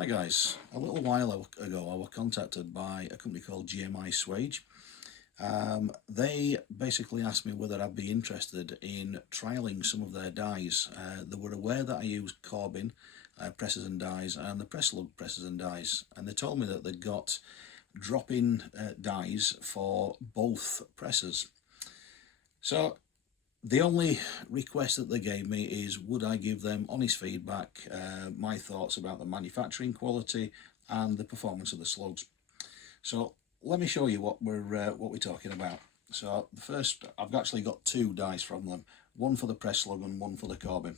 Hi guys, a little while ago I was contacted by a company called Gmiswage. They basically asked me whether I'd be interested in trialling some of their dies. They were aware that I use Corbin presses and dies and the presslug presses and dies, and they told me that they'd got drop-in dies for both presses. So the only request that they gave me is would I give them honest feedback, my thoughts about the manufacturing quality and the performance of the slugs. So let me show you what we're talking about. So the first, I've actually got two dies from them, one for the press slug and one for the Corbin.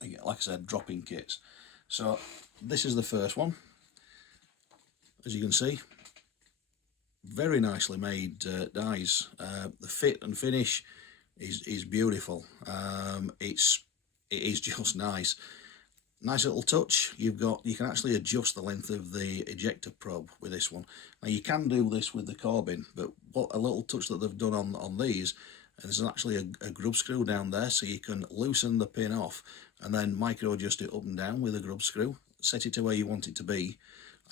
Again, like I said, drop-in kits. So this is the first one. As you can see, very nicely made dies. The fit and finish is beautiful. It is just nice little touch. You can actually adjust the length of the ejector probe with this one. Now you can do this with the Corbin, but what a little touch that they've done on these, and there's actually a grub screw down there, so you can loosen the pin off and then micro adjust it up and down with a grub screw, set it to where you want it to be,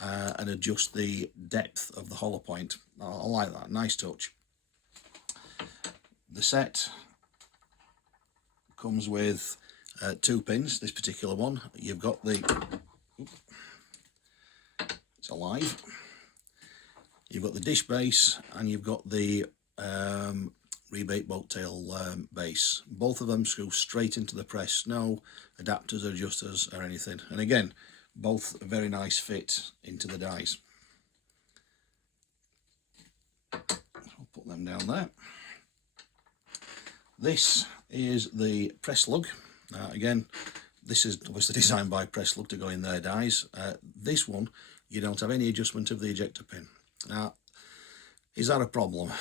and adjust the depth of the hollow point. I like that, nice touch. The set comes with two pins. This particular one, you've got the, it's alive, you've got the dish base and you've got the rebate boat tail base. Both of them screw straight into the press, no adapters or adjusters or anything, and again both a very nice fit into the dies. I'll put them down there. This is the press lug. Again, this is obviously designed by Presslug to go in their dies. This one, you don't have any adjustment of the ejector pin. Now, is that a problem?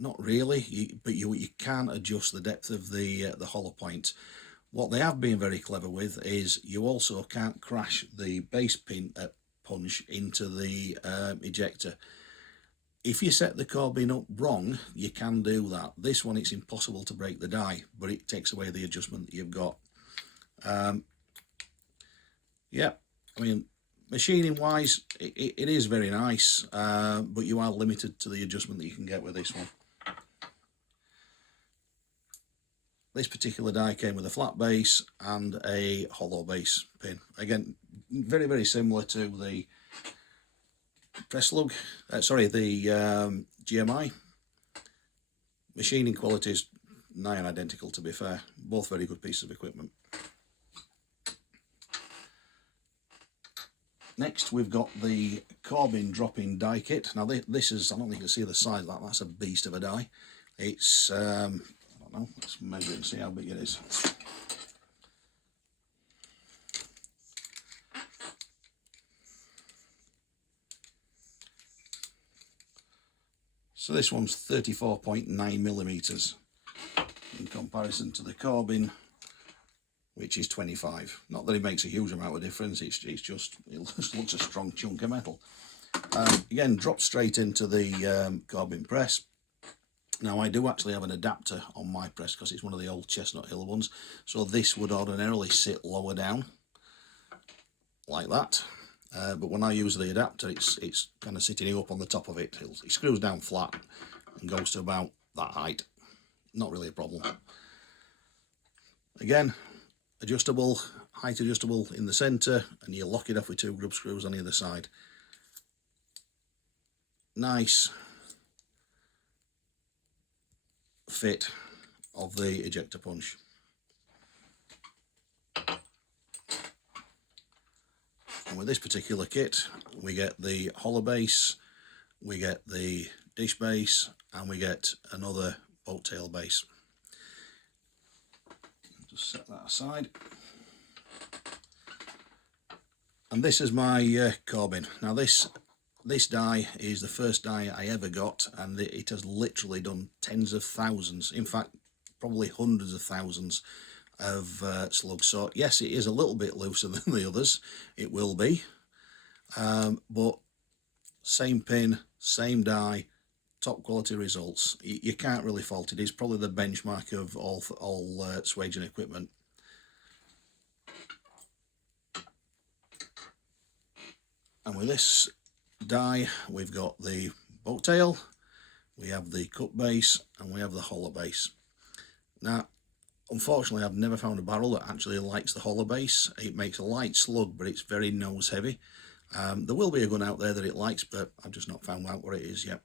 Not really, but you can adjust the depth of the hollow point. What they have been very clever with is you also can't crash the base pin punch into the ejector. If you set the Corbin up wrong, you can do that. This one, it's impossible to break the die, but it takes away the adjustment that you've got. Yeah, I mean, machining wise, it is very nice, but you are limited to the adjustment that you can get with this one. This particular die came with a flat base and a hollow base pin. Again, very, very similar to the presslug, the GMI. Machining quality is nigh on identical, to be fair. Both very good pieces of equipment. Next we've got the Corbin drop-in die kit. Now this is, I don't think you can see the size of that, that's a beast of a die. It's, I don't know, let's measure it and see how big it is. So this one's 34.9 millimeters in comparison to the Corbin, which is 25. Not that it makes a huge amount of difference, it just looks a strong chunk of metal. Again, drops straight into the Corbin press. Now I do actually have an adapter on my press because it's one of the old Chestnut Hill ones, so this would ordinarily sit lower down like that. But when I use the adapter, it's kind of sitting up on the top of it. It screws down flat and goes to about that height. Not really a problem. Again, adjustable, height adjustable in the centre, and you lock it off with two grub screws on either side. Nice fit of the ejector punch. And with this particular kit, we get the hollow base, we get the dish base, and we get another boat tail base. Just set that aside. And this is my Corbin. Now this die is the first die I ever got, and it has literally done tens of thousands, in fact probably hundreds of thousands of slugs. So yes, it is a little bit looser than the others, it will be, but same pin, same die, top quality results. You can't really fault it. It's probably the benchmark of all swaging equipment. And with this die, we've got the boat tail, we have the cut base, and we have the hollow base. Now, unfortunately, I've never found a barrel that actually likes the hollow base. It makes a light slug, but it's very nose heavy. There will be a gun out there that it likes, but I've just not found out what it is yet.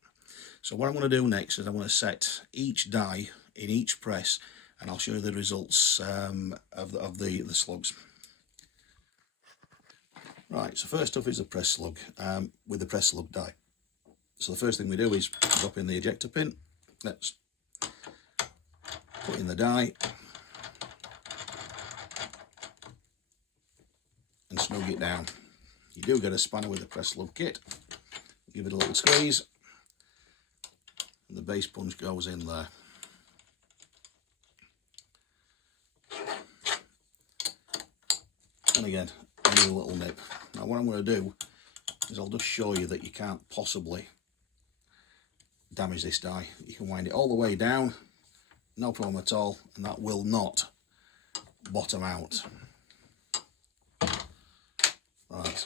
So what I'm going to do next is I'm going to set each die in each press, and I'll show you the results of the slugs. Right, so first up is the press slug with the press slug die. So the first thing we do is drop in the ejector pin. Let's put in the die and snug it down. You do get a spanner with the press slug kit. Give it a little squeeze, and the base punch goes in there. And again, a little nip. Now what I'm going to do is I'll just show you that you can't possibly damage this die. You can wind it all the way down, no problem at all, and that will not bottom out. Right.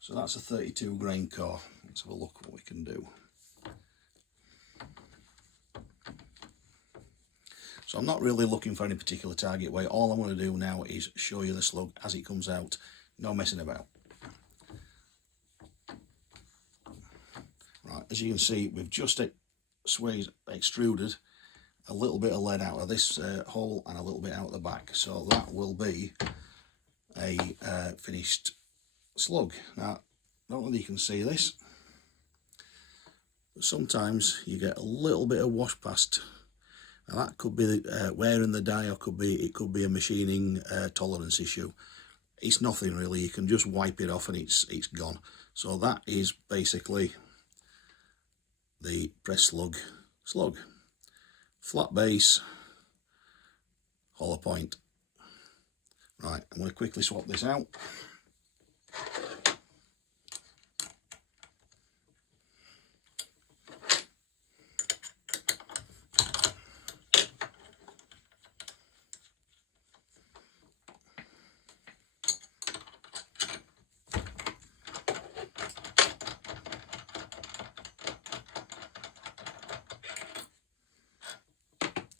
So that's a 32 grain core. Let's have a look what we can do. So I'm not really looking for any particular target weight. All I'm going to do now is show you the slug as it comes out. No messing about. Right, as you can see, we've just extruded a little bit of lead out of this hole and a little bit out the back. So that will be a finished slug. Now, I don't know whether you can see this, but sometimes you get a little bit of wash past. Now that could be wearing the die, or it could be a machining tolerance issue. It's nothing really. You can just wipe it off and it's gone. So that is basically the press slug. Flat base, hollow point. Right, I'm going to quickly swap this out.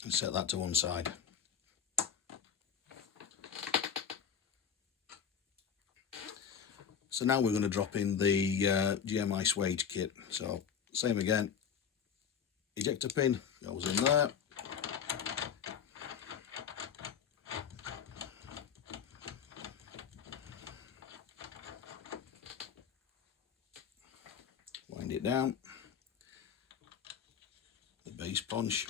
And set that to one side. So now we're going to drop in the Gmiswage kit. So same again, ejector pin goes in there. Wind it down. The base punch.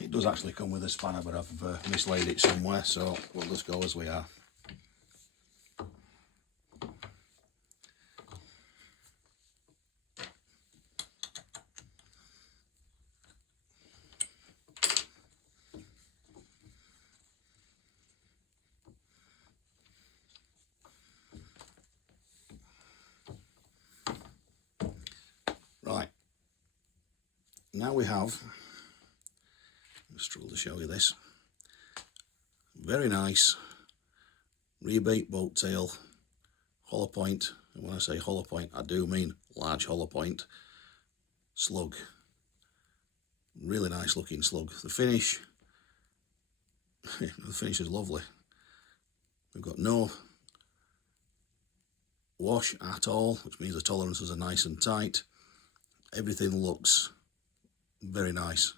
It does actually come with a spanner, but I've mislaid it somewhere, so we'll just go as we are. Right, now we have, I'll struggle to show you this, very nice rebate boat tail hollow point, and when I say hollow point I do mean large hollow point slug. Really nice looking slug. The finish, the finish is lovely. We've got no wash at all, which means the tolerances are nice and tight. Everything looks very nice.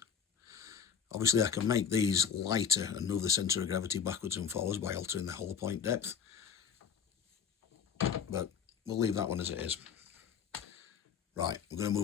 Obviously I can make these lighter and move the centre of gravity backwards and forwards by altering the hollow point depth, but we'll leave that one as it is. Right, we're going to move